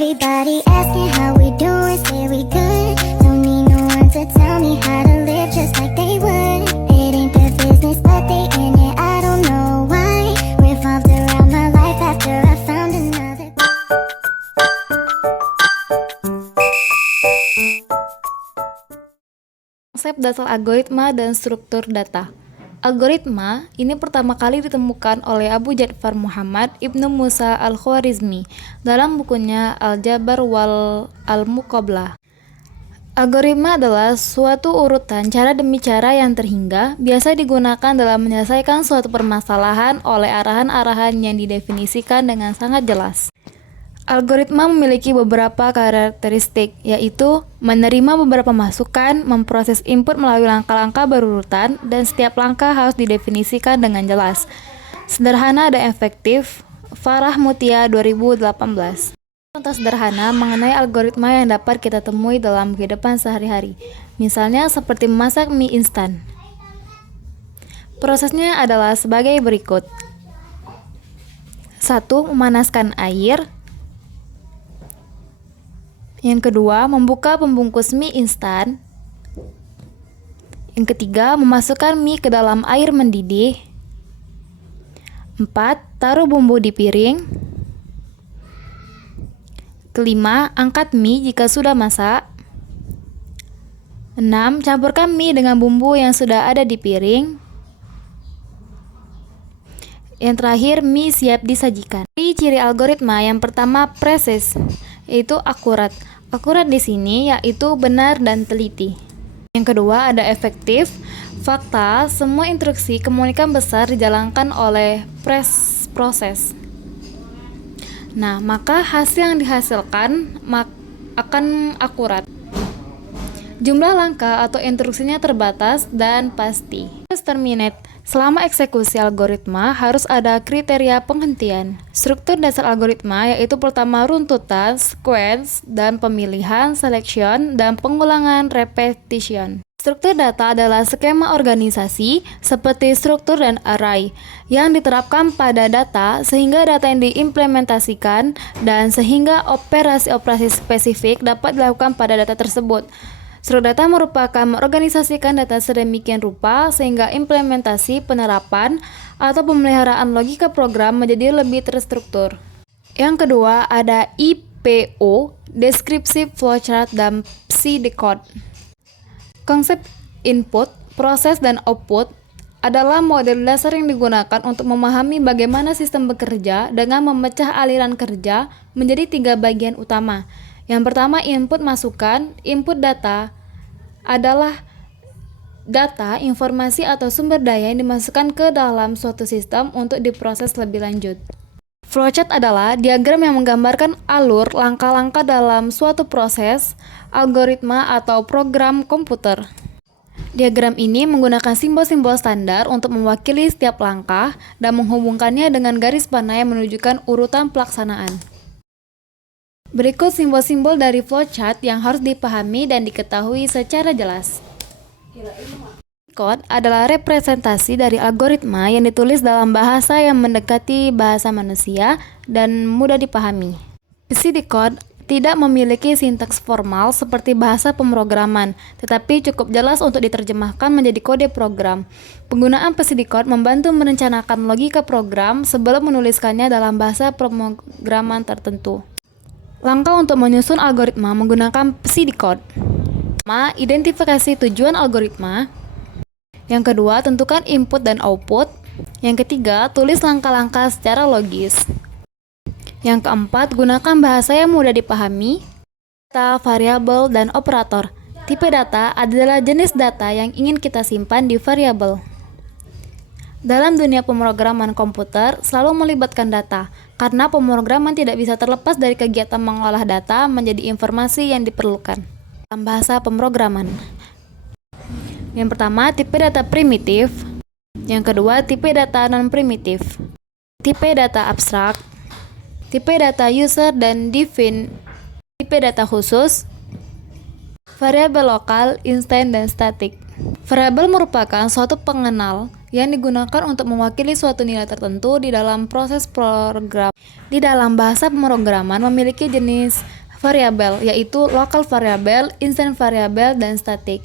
Everybody asking how we doing, say we good. Don't need no one to tell me how to live just like they would. It ain't their business, but they in it, I don't know why. Revolved around my life after I found another. Konsep dasar algoritma dan struktur data. Algoritma ini pertama kali ditemukan oleh Abu Ja'far Muhammad Ibnu Musa Al-Khwarizmi dalam bukunya Al-Jabar wal Al-Muqablah. Algoritma adalah suatu urutan cara demi cara yang terhingga, biasa digunakan dalam menyelesaikan suatu permasalahan oleh arahan-arahan yang didefinisikan dengan sangat jelas. Algoritma memiliki beberapa karakteristik, yaitu menerima beberapa masukan, memproses input melalui langkah-langkah berurutan, dan setiap langkah harus didefinisikan dengan jelas. Sederhana dan efektif. Farah Mutia 2018. Contoh sederhana mengenai algoritma yang dapat kita temui dalam kehidupan sehari-hari, misalnya seperti memasak mie instan. Prosesnya adalah sebagai berikut. 1. Memanaskan air. Yang kedua, membuka pembungkus mie instan. Yang ketiga, memasukkan mie ke dalam air mendidih. 4. Taruh bumbu di piring. Kelima, angkat mie jika sudah masak. 6. Campurkan mie dengan bumbu yang sudah ada di piring. Yang terakhir, mie siap disajikan. Ciri algoritma yang pertama, presis, yaitu akurat. Akurat di sini yaitu benar dan teliti. Yang kedua ada efektif. Fakta, semua instruksi kemungkinan besar dijalankan oleh proses. Nah, maka hasil yang dihasilkan akan akurat. Jumlah langkah atau instruksinya terbatas dan pasti. Terminate. Selama eksekusi algoritma harus ada kriteria penghentian. Struktur dasar algoritma yaitu pertama runtutan, sequence, dan pemilihan, selection, dan pengulangan, repetition. Struktur data adalah skema organisasi seperti struktur dan array yang diterapkan pada data sehingga data yang diimplementasikan dan sehingga operasi-operasi spesifik dapat dilakukan pada data tersebut. Struktur data merupakan mengorganisasikan data sedemikian rupa sehingga implementasi, penerapan, atau pemeliharaan logika program menjadi lebih terstruktur. Yang kedua ada IPO, Descriptive Flowchart, dan Pseudocode. Konsep input, proses, dan output adalah model dasar yang digunakan untuk memahami bagaimana sistem bekerja dengan memecah aliran kerja menjadi 3 bagian utama. Yang pertama, input masukan. Input data adalah data, informasi, atau sumber daya yang dimasukkan ke dalam suatu sistem untuk diproses lebih lanjut. Flowchart adalah diagram yang menggambarkan alur langkah-langkah dalam suatu proses, algoritma, atau program komputer. Diagram ini menggunakan simbol-simbol standar untuk mewakili setiap langkah dan menghubungkannya dengan garis panah yang menunjukkan urutan pelaksanaan. Berikut simbol-simbol dari flowchart yang harus dipahami dan diketahui secara jelas. Code adalah representasi dari algoritma yang ditulis dalam bahasa yang mendekati bahasa manusia dan mudah dipahami. Pseudocode tidak memiliki sintaks formal seperti bahasa pemrograman, tetapi cukup jelas untuk diterjemahkan menjadi kode program. Penggunaan pseudocode membantu merencanakan logika program sebelum menuliskannya dalam bahasa pemrograman tertentu. Langkah untuk menyusun algoritma menggunakan pseudocode. Pertama, identifikasi tujuan algoritma. Yang kedua, tentukan input dan output. Yang ketiga, tulis langkah-langkah secara logis. Yang keempat, gunakan bahasa yang mudah dipahami. Data, variabel, dan operator. Tipe data adalah jenis data yang ingin kita simpan di variabel. Dalam dunia pemrograman komputer selalu melibatkan data, karena pemrograman tidak bisa terlepas dari kegiatan mengolah data menjadi informasi yang diperlukan. Dalam bahasa pemrograman. Yang pertama, tipe data primitif. Yang kedua, tipe data non-primitif. Tipe data abstrak. Tipe data user dan define. Tipe data khusus. Variabel lokal, instan, dan statik. Variabel merupakan suatu pengenal yang digunakan untuk mewakili suatu nilai tertentu di dalam proses program. Di dalam bahasa pemrograman memiliki jenis variabel, yaitu local variable, instant variable, dan static.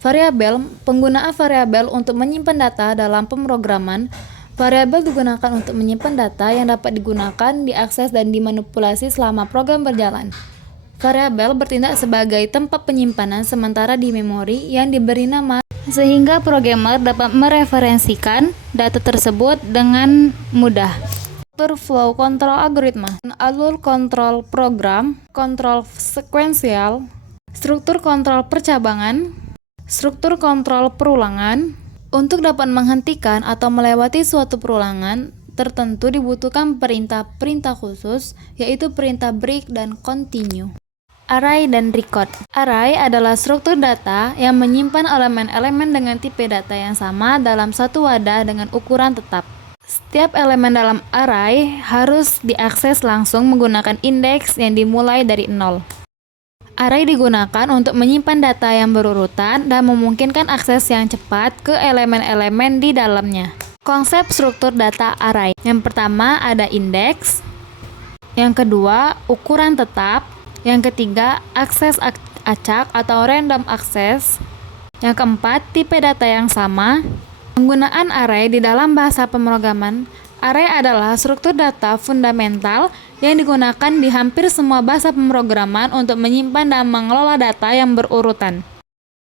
Variabel, penggunaan variabel untuk menyimpan data dalam pemrograman. Variabel digunakan untuk menyimpan data yang dapat digunakan, diakses, dan dimanipulasi selama program berjalan. Variabel bertindak sebagai tempat penyimpanan sementara di memori yang diberi nama, sehingga programmer dapat mereferensikan data tersebut dengan mudah. Struktur flow control algoritma, alur kontrol program, kontrol sekuensial, struktur kontrol percabangan, struktur kontrol perulangan. Untuk dapat menghentikan atau melewati suatu perulangan tertentu dibutuhkan perintah-perintah khusus, yaitu perintah break dan continue. Array dan record. Array adalah struktur data yang menyimpan elemen-elemen dengan tipe data yang sama dalam satu wadah dengan ukuran tetap. Setiap elemen dalam array harus diakses langsung menggunakan indeks yang dimulai dari 0. Array digunakan untuk menyimpan data yang berurutan dan memungkinkan akses yang cepat ke elemen-elemen di dalamnya. Konsep struktur data array. Yang pertama ada indeks, yang kedua ukuran tetap, yang ketiga akses acak atau random access, yang keempat tipe data yang sama. Penggunaan array di dalam bahasa pemrograman. Array adalah struktur data fundamental yang digunakan di hampir semua bahasa pemrograman untuk menyimpan dan mengelola data yang berurutan.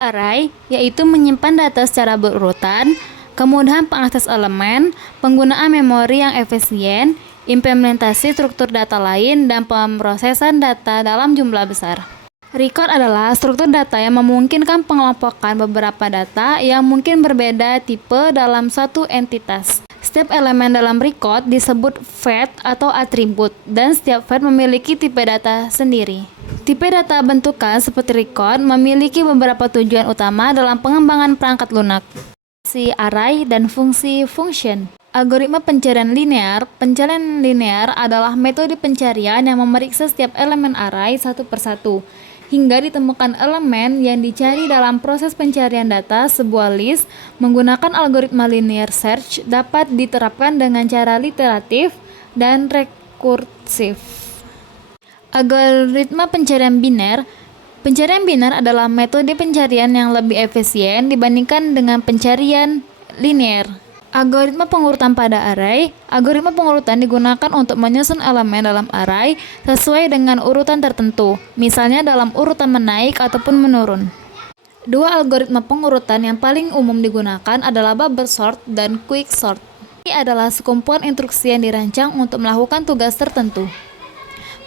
Array yaitu menyimpan data secara berurutan, kemudahan pengakses elemen, penggunaan memori yang efisien, implementasi struktur data lain, dan pemrosesan data dalam jumlah besar. Record adalah struktur data yang memungkinkan pengelompokan beberapa data yang mungkin berbeda tipe dalam satu entitas. Setiap elemen dalam record disebut fetch atau atribut, dan setiap fetch memiliki tipe data sendiri. Tipe data bentukan seperti record memiliki beberapa tujuan utama dalam pengembangan perangkat lunak, fungsi array dan fungsi function. Algoritma pencarian linear. Pencarian linear adalah metode pencarian yang memeriksa setiap elemen array satu persatu, hingga ditemukan elemen yang dicari dalam proses pencarian data. Sebuah list menggunakan algoritma linear search dapat diterapkan dengan cara iteratif dan rekursif. Algoritma pencarian biner. Pencarian biner adalah metode pencarian yang lebih efisien dibandingkan dengan pencarian linear. Algoritma pengurutan pada array. Algoritma pengurutan digunakan untuk menyusun elemen dalam array sesuai dengan urutan tertentu, misalnya dalam urutan menaik ataupun menurun. Dua algoritma pengurutan yang paling umum digunakan adalah bubble sort dan quick sort. Ini adalah sekumpulan instruksi yang dirancang untuk melakukan tugas tertentu.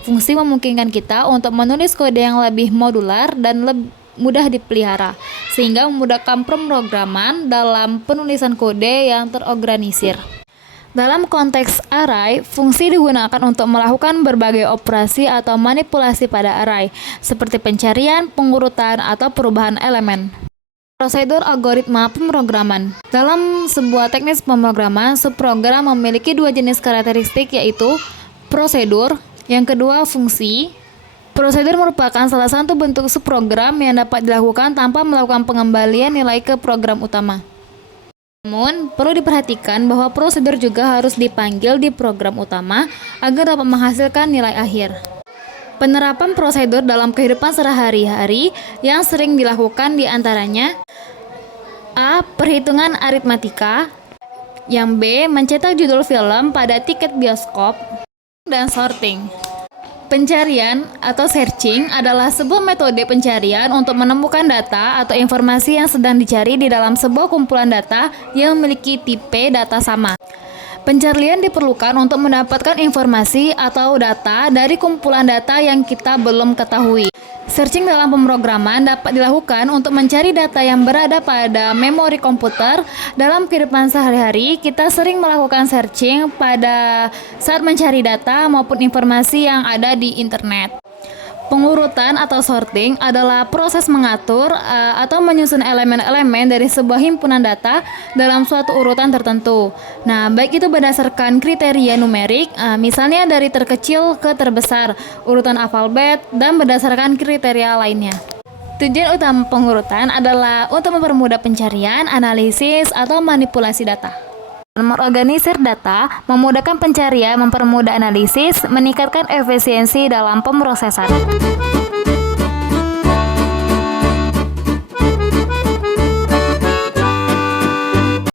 Fungsi memungkinkan kita untuk menulis kode yang lebih modular dan lebih mudah dipelihara, sehingga memudahkan pemrograman dalam penulisan kode yang terorganisir. Dalam konteks array, fungsi digunakan untuk melakukan berbagai operasi atau manipulasi pada array, seperti pencarian, pengurutan, atau perubahan elemen. Prosedur algoritma pemrograman. Dalam sebuah teknis pemrograman, subprogram memiliki dua jenis karakteristik, yaitu prosedur, yang kedua fungsi. Prosedur merupakan salah satu bentuk subprogram yang dapat dilakukan tanpa melakukan pengembalian nilai ke program utama. Namun, perlu diperhatikan bahwa prosedur juga harus dipanggil di program utama agar dapat menghasilkan nilai akhir. Penerapan prosedur dalam kehidupan sehari-hari yang sering dilakukan diantaranya A. Perhitungan aritmatika, yang B. Mencetak judul film pada tiket bioskop, dan sorting. Pencarian atau searching adalah sebuah metode pencarian untuk menemukan data atau informasi yang sedang dicari di dalam sebuah kumpulan data yang memiliki tipe data sama. Pencarian diperlukan untuk mendapatkan informasi atau data dari kumpulan data yang kita belum ketahui. Searching dalam pemrograman dapat dilakukan untuk mencari data yang berada pada memori komputer. Dalam kehidupan sehari-hari, kita sering melakukan searching pada saat mencari data maupun informasi yang ada di internet. Pengurutan atau sorting adalah proses mengatur atau menyusun elemen-elemen dari sebuah himpunan data dalam suatu urutan tertentu. Nah, baik itu berdasarkan kriteria numerik, misalnya dari terkecil ke terbesar, urutan alfabet, dan berdasarkan kriteria lainnya. Tujuan utama pengurutan adalah untuk mempermudah pencarian, analisis, atau manipulasi data. Mengorganisir data, memudahkan pencarian, mempermudah analisis, meningkatkan efisiensi dalam pemrosesan.